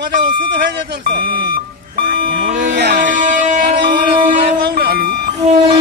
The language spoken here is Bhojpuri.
আমাদের ওষুধ হয়ে যেত সব। মরে যায়। আরে আমরা সময় পাও না।